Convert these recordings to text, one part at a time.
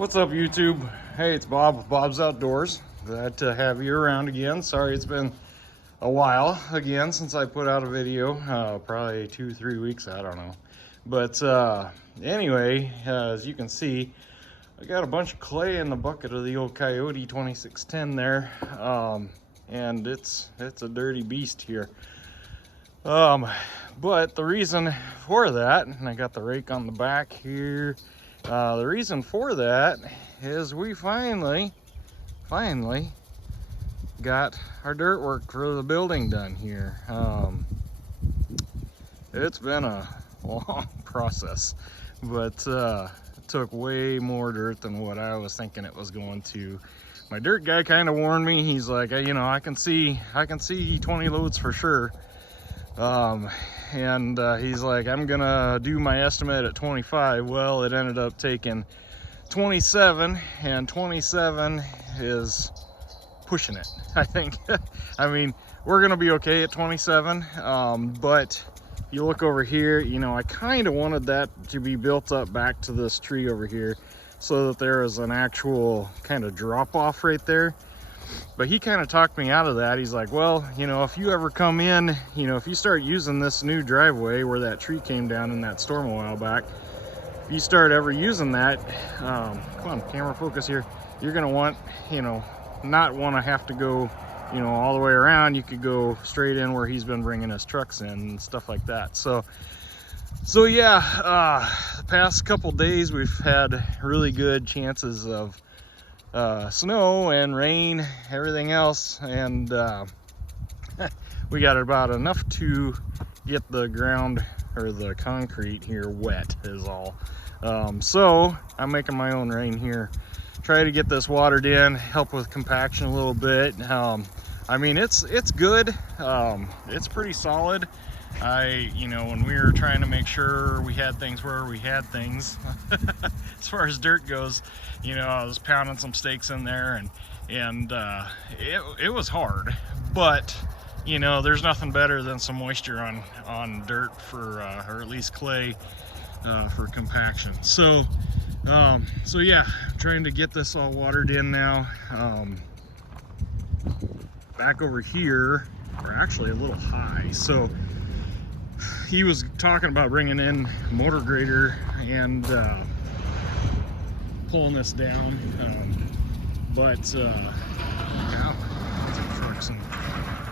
What's up, YouTube? Hey, it's Bob with Bob's Outdoors. Glad to have you around again. Sorry it's been a while again since I put out a video. Probably 2-3 weeks, I don't know. But anyway, as you can see, I got a bunch of clay in the bucket of the old Coyote 2610 there. And it's a dirty beast here. But the reason for that, and I got the rake on the back here. The reason for that is we finally got our dirt work for the building done here. It's been a long process, but it took way more dirt than what I was thinking it was going to. My dirt guy kind of warned me. He's like, you know, I can see 20 loads for sure. He's like, I'm gonna do my estimate at 25. Well, it ended up taking 27, and 27 is pushing it, I think. I mean, we're gonna be okay at 27, but you look over here, you know, I kind of wanted that to be built up back to this tree over here so that there is an actual kind of drop off right there. But he kind of talked me out of that. He's like, well, you know, if you ever come in, you know, if you start using this new driveway where that tree came down in that storm a while back, if you start ever using that, come on, camera focus here, you're going to want, you know, not want to have to go, you know, all the way around. You could go straight in where he's been bringing his trucks in and stuff like that. So yeah, the past couple days we've had really good chances of snow and rain, everything else, and we got about enough to get the ground or the concrete here wet is all. So I'm making my own rain here, try to get this watered in, help with compaction a little bit. I mean, it's good. It's pretty solid. You know, when we were trying to make sure we had things where we had things, as far as dirt goes, you know, I was pounding some stakes in there, and it was hard, but you know, there's nothing better than some moisture on dirt for, or at least clay, for compaction. So yeah, trying to get this all watered in now. Back over here, we're actually a little high, so he was talking about bringing in a motor grader and pulling this down, but yeah, some trucks and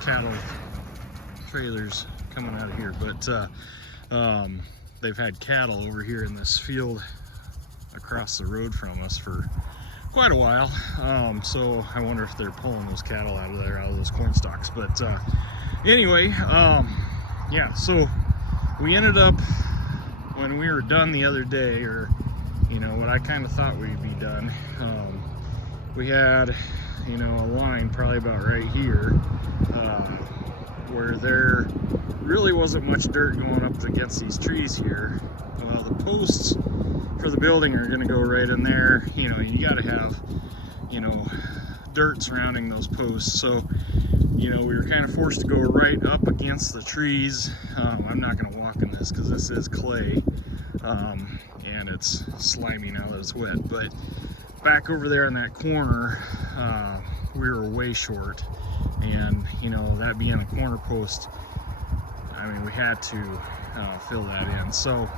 cattle trailers coming out of here, but they've had cattle over here in this field across the road from us for quite a while, so I wonder if they're pulling those cattle out of those corn stalks. But anyway, yeah, so we ended up, when we were done the other day, or you know, what I kind of thought we'd be done, we had, you know, a line probably about right here, where there really wasn't much dirt going up against these trees here. The posts for the building are going to go right in there. You know, you got to have, you know, dirt surrounding those posts. So, you know, we were kind of forced to go right up against the trees. I'm not going to walk in this because this is clay, and it's slimy now that it's wet. But back over there in that corner, we were way short, and you know, that being a corner post, I mean, we had to fill that in. So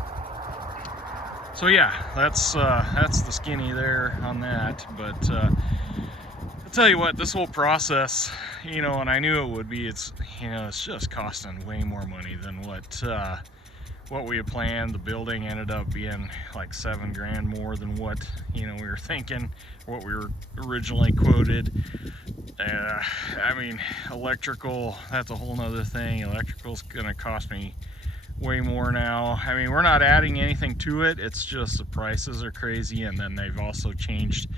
yeah, that's the skinny there on that. But I'll tell you what, this whole process, you know, and I knew it would be, it's, you know, it's just costing way more money than what we had planned. The building ended up being like $7 grand more than what, you know, we were thinking, what we were originally quoted. I mean, electrical, that's a whole nother thing. Electrical's gonna cost me way more now. I mean, we're not adding anything to it, it's just the prices are crazy, and then they've also changed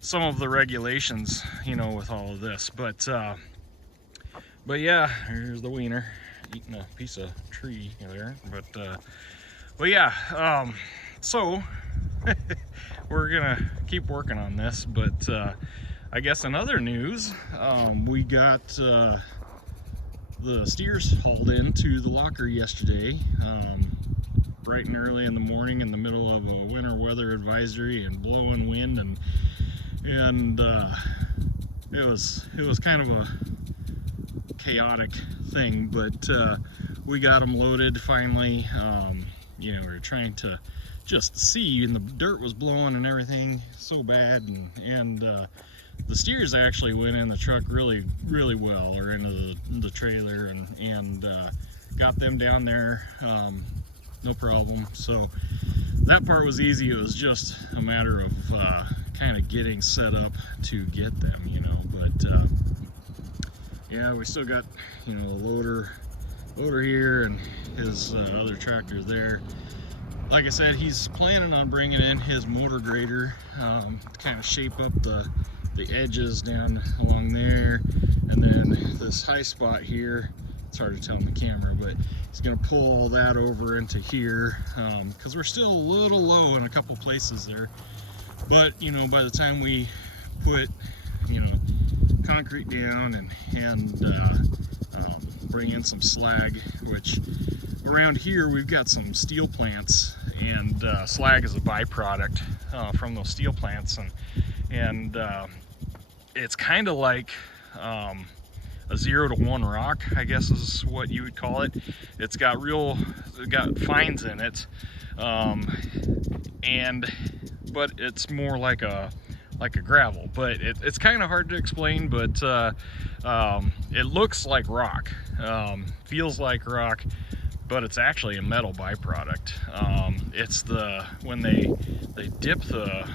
some of the regulations, you know, with all of this. But yeah, here's the wiener eating a piece of tree there. But yeah, so we're gonna keep working on this. But I guess in other news, we got the steers hauled into the locker yesterday, bright and early in the morning, in the middle of a winter weather weather advisory and blowing wind, and it was kind of a chaotic thing, but we got them loaded finally. You know, we were trying to just see, and the dirt was blowing and everything so bad, and the steers actually went in the truck really well, or into the trailer, and got them down there no problem. So that part was easy. It was just a matter of kind of getting set up to get them, you know. But yeah, we still got, you know, a loader here and his other tractor there. Like I said, he's planning on bringing in his motor grader to kind of shape up the edges down along there, and then this high spot here, it's hard to tell on the camera, but he's going to pull all that over into here, because we're still a little low in a couple places there. But you know, by the time we put, you know, concrete down and bring in some slag, which around here we've got some steel plants, and slag is a byproduct from those steel plants, and it's kind of like a 0 to 1 rock, I guess is what you would call it. It's got fines in it, but it's more like a gravel. But it's kind of hard to explain, but it looks like rock, feels like rock, but it's actually a metal byproduct. It's when they dip the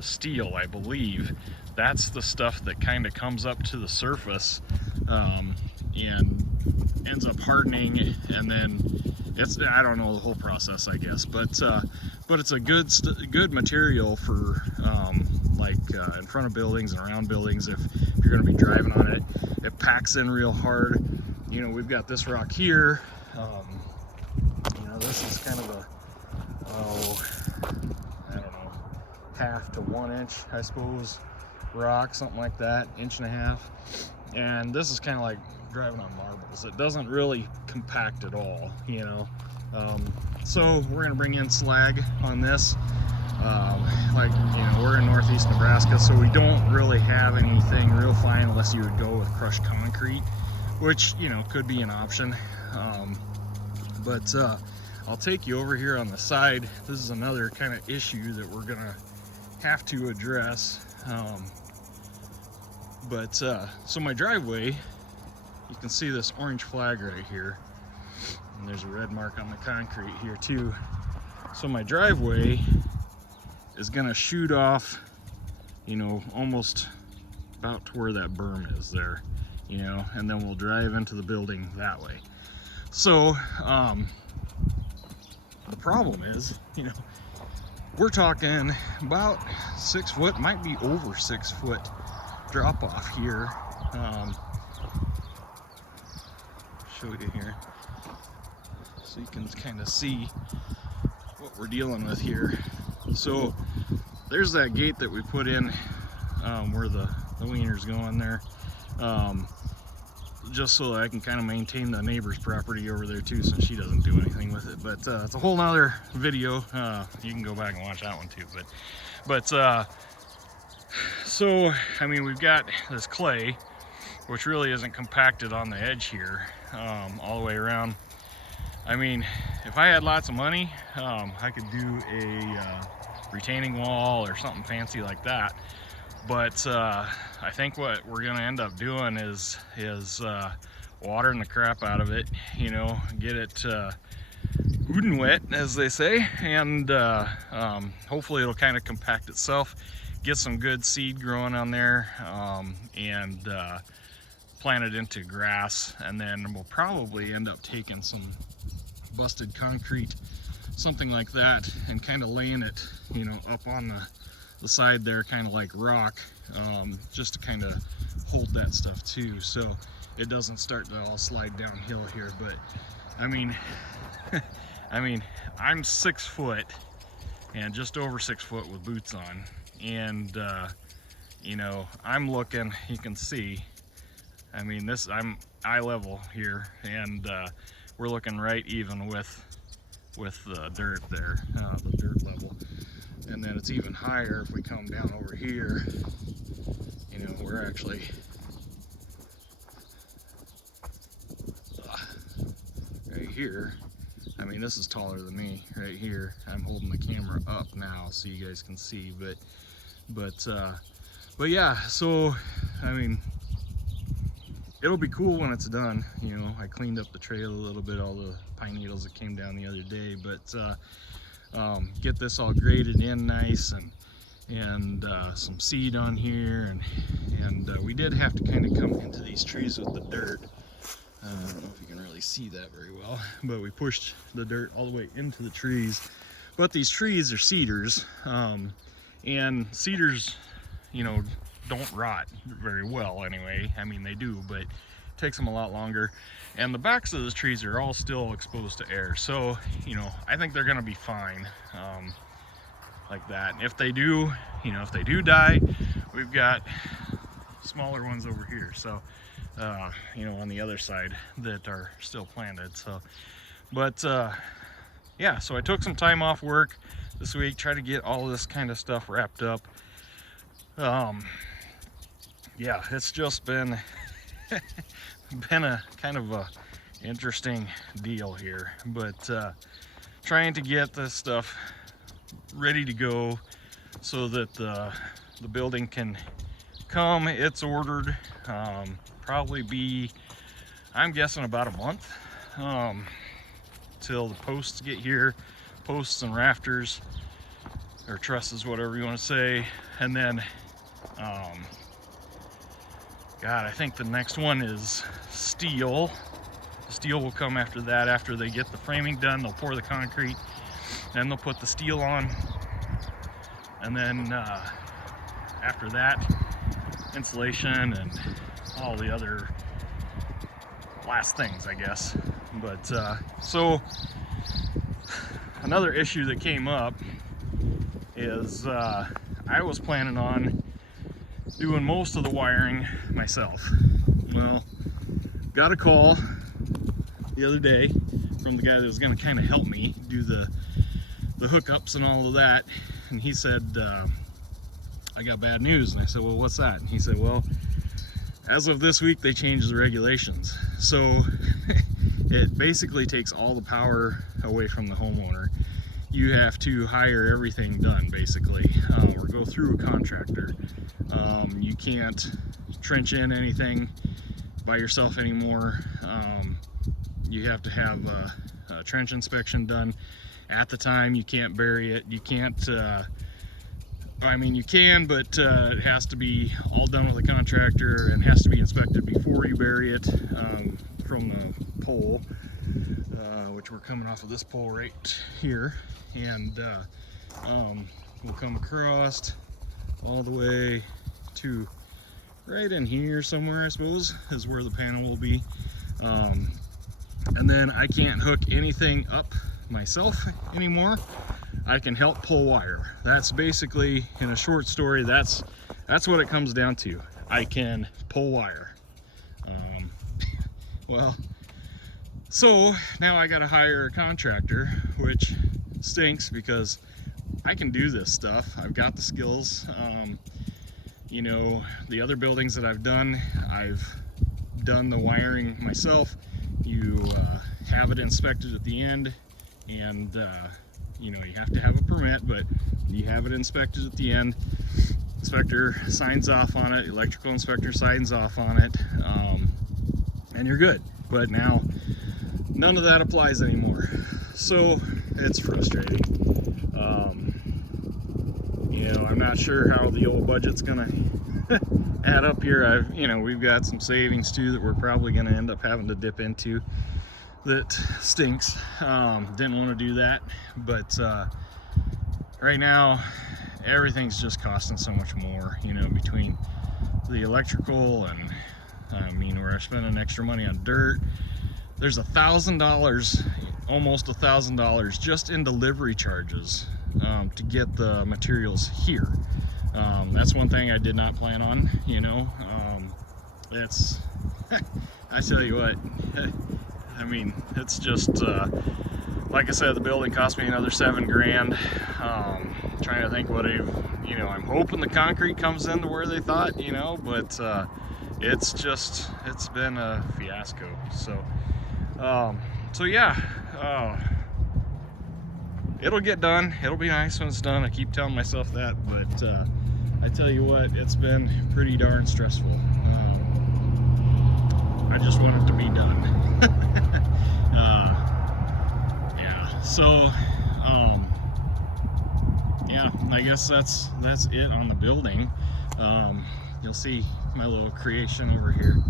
steel, I believe, that's the stuff that kind of comes up to the surface and ends up hardening, and then I don't know the whole process, I guess, but it's a good material for like in front of buildings and around buildings. If you're going to be driving on it, it packs in real hard. You know, we've got this rock here. You know, this is kind of I don't know, 1/2 to 1 inch, I suppose, rock, something like that, 1.5 inches. And this is kind of like driving on marbles. It doesn't really compact at all, you know. So we're gonna bring in slag on this. Like, you know, we're in northeast Nebraska, so we don't really have anything real fine unless you would go with crushed concrete, which, you know, could be an option. But I'll take you over here on the side. This is another kind of issue that we're gonna have to address. So my driveway, you can see this orange flag right here, and there's a red mark on the concrete here too. So my driveway is gonna shoot off, you know, almost about to where that berm is there, you know, and then we'll drive into the building that way. So the problem is, you know, we're talking about 6 foot, might be over 6 foot drop off here. Show you here so you can kind of see what we're dealing with here. So there's that gate that we put in where the wiener's going there, just so that I can kind of maintain the neighbor's property over there too, so she doesn't do anything with it. But it's a whole nother video. You can go back and watch that one too. But so I mean, we've got this clay, which really isn't compacted on the edge here, all the way around. I mean, if I had lots of money, I could do a retaining wall or something fancy like that. But I think what we're gonna end up doing is watering the crap out of it, you know, get it good and wet, as they say, and hopefully it'll kind of compact itself, get some good seed growing on there, and plant it into grass. And then we'll probably end up taking some busted concrete, something like that, and kind of laying it, you know, up on the side there, kind of like rock, just to kind of hold that stuff too, so it doesn't start to all slide downhill here. But I mean I'm 6 foot and just over 6 foot with boots on, and you know, I'm looking, you can see, I mean, this, I'm eye level here, and we're looking right even with the dirt there, the dirt level. And And then it's even higher if we come down over here. You know, we're actually right here. I mean, this is taller than me right here. I'm holding the camera up now so you guys can see, but yeah, so I mean, it'll be cool when it's done. You know, I cleaned up the trail a little bit, all the pine needles that came down the other day, but get this all graded in nice, and some seed on here, and we did have to kind of come into these trees with the dirt. I don't know if you can really see that very well, but we pushed the dirt all the way into the trees. But these trees are cedars, and cedars, you know, don't rot very well anyway. I mean, they do, but it takes them a lot longer. And the backs of the trees are all still exposed to air. So, you know, I think they're gonna be fine like that. And if they do, you know, if they do die, we've got smaller ones over here. So, you know, on the other side that are still planted. So, but yeah, so I took some time off work this week, try to get all of this kind of stuff wrapped up. Yeah, it's just been been a kind of a interesting deal here, but trying to get this stuff ready to go so that the building can come. It's ordered, probably be, I'm guessing, about a month till the posts get here, posts and rafters, or trusses, whatever you want to say. And then God, I think the next one is steel. Steel will come after that. After they get the framing done, they'll pour the concrete, then they'll put the steel on, and then after that, insulation and all the other last things, I guess. But so another issue that came up is I was planning on doing most of the wiring myself. Well, got a call the other day from the guy that was going to kind of help me do the hookups and all of that, and he said, I got bad news. And I said, well, what's that? And he said, well, as of this week they changed the regulations, so it basically takes all the power away from the homeowner. You have to hire everything done, basically, or go through a contractor. You can't trench in anything by yourself anymore. You have to have a trench inspection done at the time. You can't bury it. You can't, I mean, you can, but it has to be all done with a contractor and has to be inspected before you bury it from the pole, which we're coming off of this pole right here. And we'll come across all the way to right in here somewhere, I suppose, is where the panel will be. And then I can't hook anything up myself anymore. I can help pull wire. That's basically, in a short story, that's what it comes down to. I can pull wire. Well, so now I gotta hire a contractor, which stinks because I can do this stuff. I've got the skills. You know, the other buildings that I've done the wiring myself. You have it inspected at the end, and you know, you have to have a permit, but you have it inspected at the end. Inspector signs off on it, electrical inspector signs off on it, and you're good. But now none of that applies anymore, so it's frustrating. You know, I'm not sure how the old budget's gonna add up here. You know, we've got some savings too that we're probably gonna end up having to dip into. That stinks. Didn't want to do that, but right now everything's just costing so much more, you know, between the electrical and I mean, we're spending extra money on dirt. There's $1,000, almost $1,000 just in delivery charges to get the materials here. That's one thing I did not plan on, you know. It's I tell you what, I mean, it's just like I said, the building cost me another $7 grand. trying to think what I'm hoping the concrete comes in to where they thought, but it's been a fiasco. So yeah, it'll get done. It'll be nice when it's done. I keep telling myself that, but I tell you what, it's been pretty darn stressful. I just want it to be done. Yeah, so yeah, I guess that's it on the building. You'll see my little creation over here.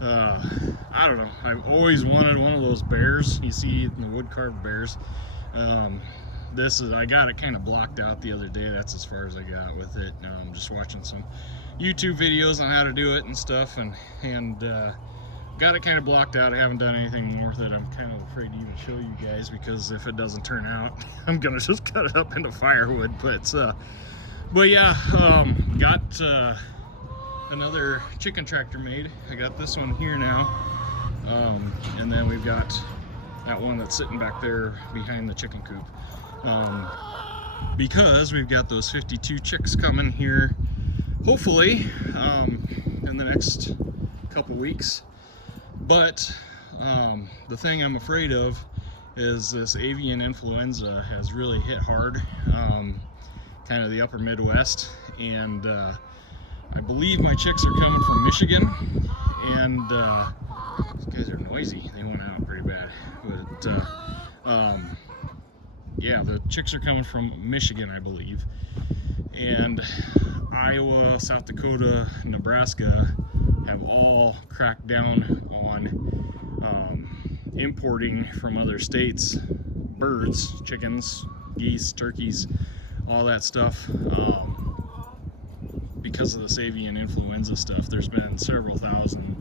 I don't know, I've always wanted one of those bears you see in the wood carved bears. I got it kind of blocked out the other day. That's as far as I got with it. Just watching some YouTube videos on how to do it and stuff, and got it kind of blocked out. I haven't done anything more with it. I'm kind of afraid to even show you guys, because if it doesn't turn out, I'm gonna just cut it up into firewood. But yeah, got another chicken tractor made. I got this one here now, and then we've got that one that's sitting back there behind the chicken coop, because we've got those 52 chicks coming here, hopefully in the next couple weeks. But the thing I'm afraid of is this avian influenza has really hit hard, kind of the upper Midwest, and I believe my chicks are coming from Michigan, and these guys are noisy. They went out pretty bad, but yeah, the chicks are coming from Michigan, I believe, and Iowa, South Dakota, Nebraska have all cracked down on importing from other states birds, chickens, geese, turkeys, all that stuff, because of this avian influenza stuff. There's been several thousand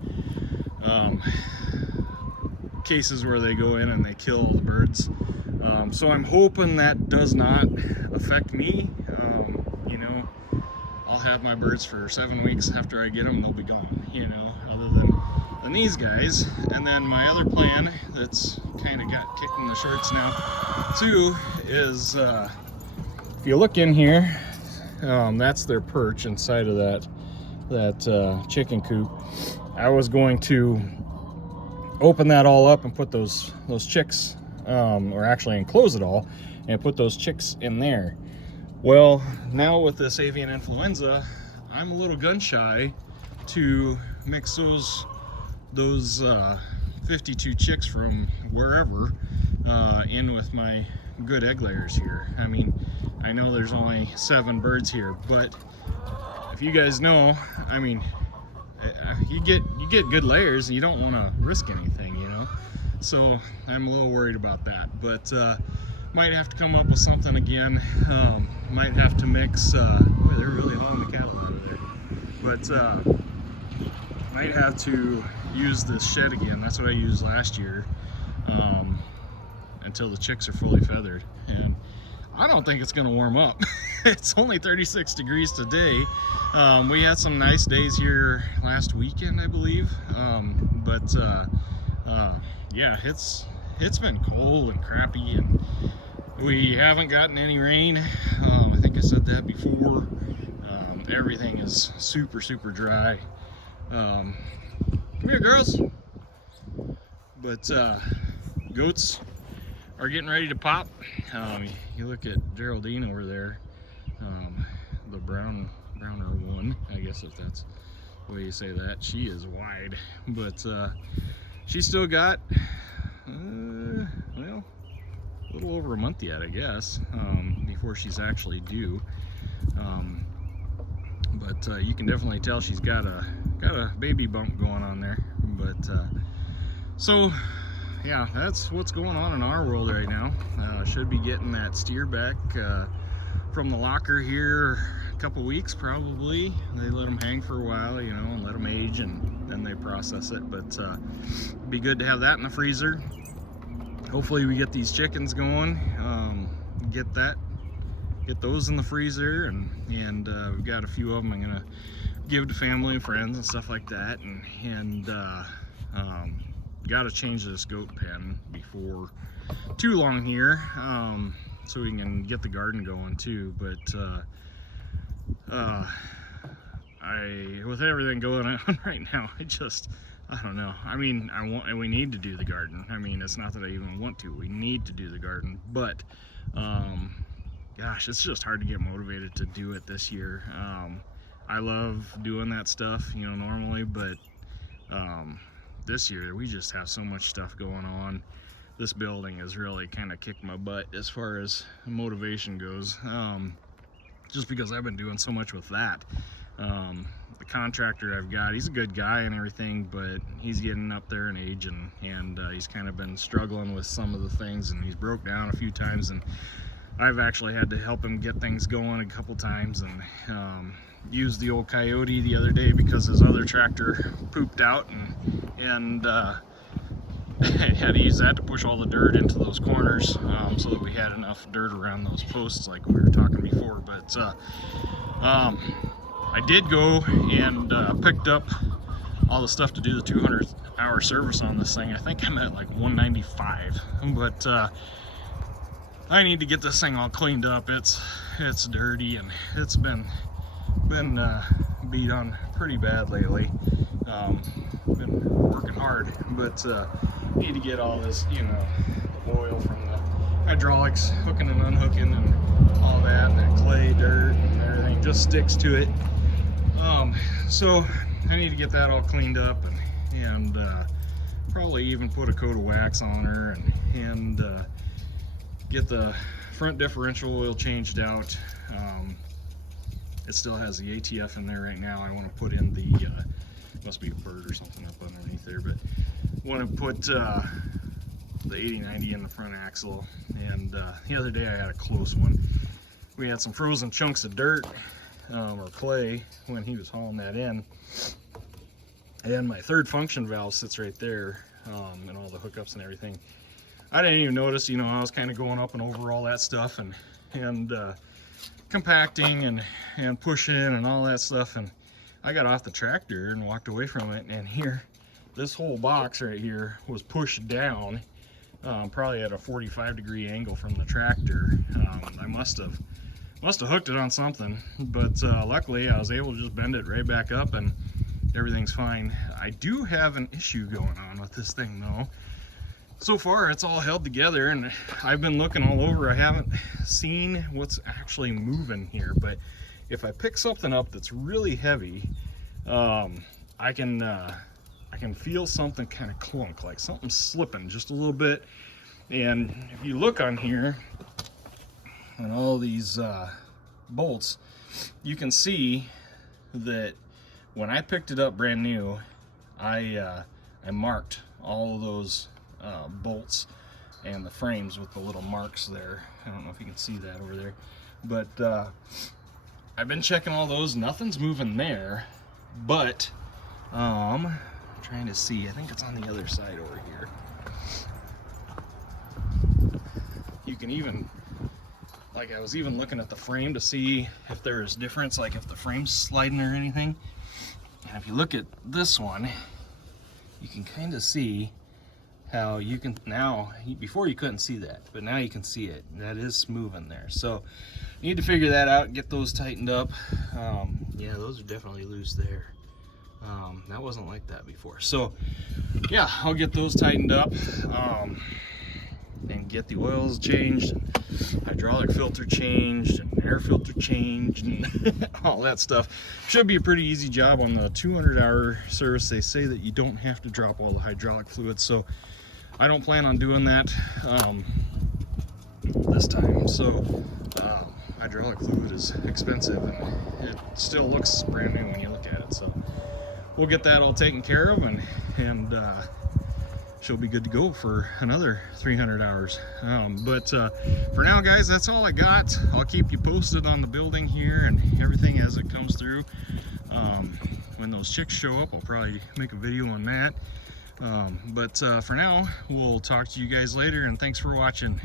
cases where they go in and they kill all the birds. So I'm hoping that does not affect me. I'll have my birds for 7 weeks. After I get them, they'll be gone, other than these guys. And then my other plan that's kind of got kicked in the shorts now too is, if you look in here, that's their perch inside of that chicken coop. I was going to open that all up and put those chicks, or actually enclose it all and put those chicks in there. Well, now with this avian influenza, I'm a little gun shy to mix those 52 chicks from wherever in with my good egg layers here. I mean, I know there's only 7 birds here, but if you guys know, I mean, you get good layers and you don't want to risk anything, so I'm a little worried about that. But might have to come up with something again. Might have to mix, boy, they're really hauling the cattle out of there, but might have to use this shed again. That's what I used last year, until the chicks are fully feathered. And I don't think it's gonna warm up. It's only 36 degrees today. We had some nice days here last weekend, I believe, but yeah, it's been cold and crappy, and we haven't gotten any rain. I think I said that before. Everything is super dry. Come here, girls. But goats are getting ready to pop. You look at Geraldine over there, the browner one, I guess, if that's the way you say that. She is wide, but she's still got well, a little over a month yet, I guess, before she's actually due. But you can definitely tell she's got a baby bump going on there. But so yeah, that's what's going on in our world right now. Should be getting that steer back from the locker here a couple weeks probably. They let them hang for a while, and let them age, and then they process it. But it'd be good to have that in the freezer. Hopefully we get these chickens going, get those in the freezer, and we've got a few of them I'm gonna give to family and friends and stuff like that, and got to change this goat pen before too long here. so we can get the garden going too. But with everything going on right now, I don't know. I mean, we need to do the garden. I mean, it's not that I even want to. We need to do the garden, but gosh, it's just hard to get motivated to do it this year. I love doing that stuff, you know, normally, but this year we just have so much stuff going on. This building has really kind of kicked my butt as far as motivation goes, just because I've been doing so much with that. The contractor I've got, he's a good guy and everything, but he's getting up there in age, and he's kind of been struggling with some of the things, and he's broke down a few times, and I've actually had to help him get things going a couple times, and used the old Coyote the other day because his other tractor pooped out, and had to use that to push all the dirt into those corners, so that we had enough dirt around those posts like we were talking before. But I did go and picked up all the stuff to do the 200-hour service on this thing. I think I'm at like 195, but I need to get this thing all cleaned up. It's dirty, and it's been beat on pretty bad lately. Been working hard, but need to get all this, you know, oil from the hydraulics, hooking and unhooking and all that, and that clay, dirt, and everything just sticks to it. So I need to get that all cleaned up, and probably even put a coat of wax on her, and get the front differential oil changed out. It still has the ATF in there right now. I want to put in the must be a bird or something up underneath there, but want to put the 80/90 in the front axle. And the other day I had a close one. We had some frozen chunks of dirt or clay when he was hauling that in, and my third function valve sits right there, and all the hookups and everything. I didn't even notice, you know, I was kind of going up and over all that stuff, and compacting and pushing and all that stuff, and I got off the tractor and walked away from it, and here, this whole box right here was pushed down, probably at a 45-degree angle from the tractor. I must have hooked it on something, but luckily I was able to just bend it right back up, and everything's fine. I do have an issue going on with this thing though. So far it's all held together, and I've been looking all over. I haven't seen what's actually moving here, but if I pick something up that's really heavy, I can feel something kind of clunk, like something slipping just a little bit. And if you look on here and all these bolts, you can see that when I picked it up brand new, I marked all of those bolts and the frames with the little marks there. I don't know if you can see that over there, but I've been checking all those. Nothing's moving there, but I'm trying to see. I think it's on the other side over here. You can even, like, I was even looking at the frame to see if there's difference, like if the frame's sliding or anything. And if you look at this one, you can kind of see how you can now, before you couldn't see that, but now you can see it. That is moving there. So you need to figure that out and get those tightened up. Yeah, those are definitely loose there. That wasn't like that before. So yeah, I'll get those tightened up, and get the oils changed, and hydraulic filter changed, and air filter changed, and all that stuff. Should be a pretty easy job on the 200-hour service. They say that you don't have to drop all the hydraulic fluid, so I don't plan on doing that this time. So hydraulic fluid is expensive, and it still looks brand new when you look at it. So we'll get that all taken care of, and she'll be good to go for another 300 hours. But for now, guys, that's all I got. I'll keep you posted on the building here and everything as it comes through. When those chicks show up, I'll probably make a video on that. But for now, we'll talk to you guys later, and thanks for watching.